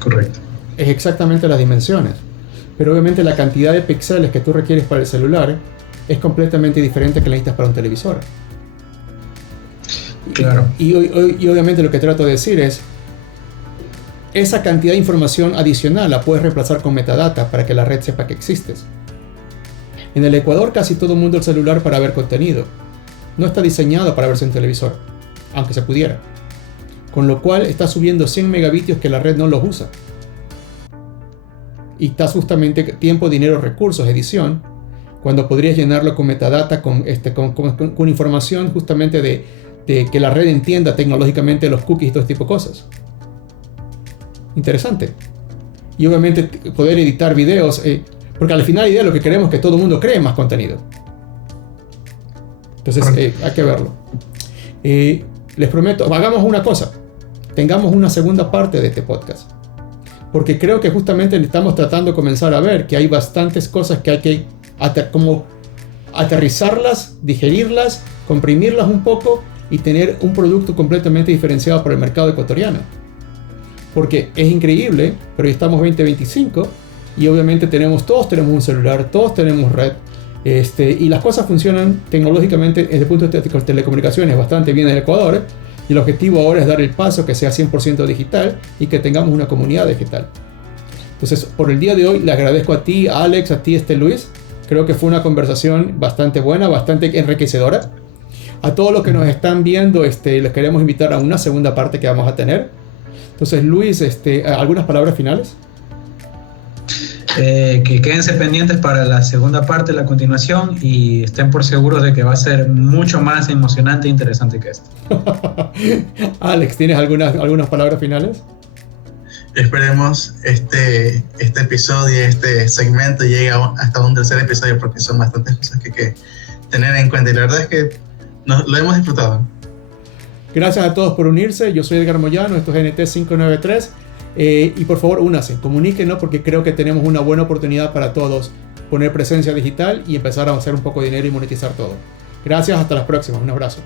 Correcto. Es exactamente las dimensiones. Pero obviamente la cantidad de píxeles que tú requieres para el celular es completamente diferente que la necesitas para un televisor. Claro. Y obviamente lo que trato de decir es, esa cantidad de información adicional la puedes reemplazar con metadata para que la red sepa que existes. En el Ecuador casi todo el mundo el celular para ver contenido. No está diseñado para verse en televisor, aunque se pudiera. Con lo cual está subiendo 100 megabitios que la red no los usa. Y estás justamente tiempo, dinero, recursos, edición, cuando podrías llenarlo con metadata, con información justamente de que la red entienda tecnológicamente los cookies y todo este tipo de cosas. Interesante. Y obviamente poder editar videos, porque al final la idea lo que queremos es que todo el mundo cree más contenido. Entonces hay que verlo. Les prometo, hagamos una cosa, tengamos una segunda parte de este podcast. Porque creo que justamente estamos tratando de comenzar a ver que hay bastantes cosas que hay que como aterrizarlas, digerirlas, comprimirlas un poco y tener un producto completamente diferenciado para el mercado ecuatoriano. Porque es increíble, pero ya estamos 2025 y obviamente todos tenemos un celular, todos tenemos red, y las cosas funcionan tecnológicamente desde el punto de vista de telecomunicaciones bastante bien en el Ecuador. Y el objetivo ahora es dar el paso que sea 100% digital y que tengamos una comunidad digital. Entonces, por el día de hoy, le agradezco a ti, a Alex, a ti, Luis. Creo que fue una conversación bastante buena, bastante enriquecedora. A todos los que nos están viendo, les queremos invitar a una segunda parte que vamos a tener. Entonces, Luis, ¿algunas palabras finales? Que quédense pendientes para la segunda parte, la continuación, y estén por seguros de que va a ser mucho más emocionante e interesante que esto. Alex, ¿tienes algunas palabras finales? Esperemos este episodio, este segmento llegue hasta un tercer episodio, porque son bastantes cosas que hay que tener en cuenta, y la verdad es que lo hemos disfrutado. Gracias a todos por unirse. Yo soy Edgar Moyano, esto es NT 593. Y por favor, únanse, comuníquenos, porque creo que tenemos una buena oportunidad para todos poner presencia digital y empezar a hacer un poco de dinero y monetizar todo. Gracias, hasta la próxima, un abrazo.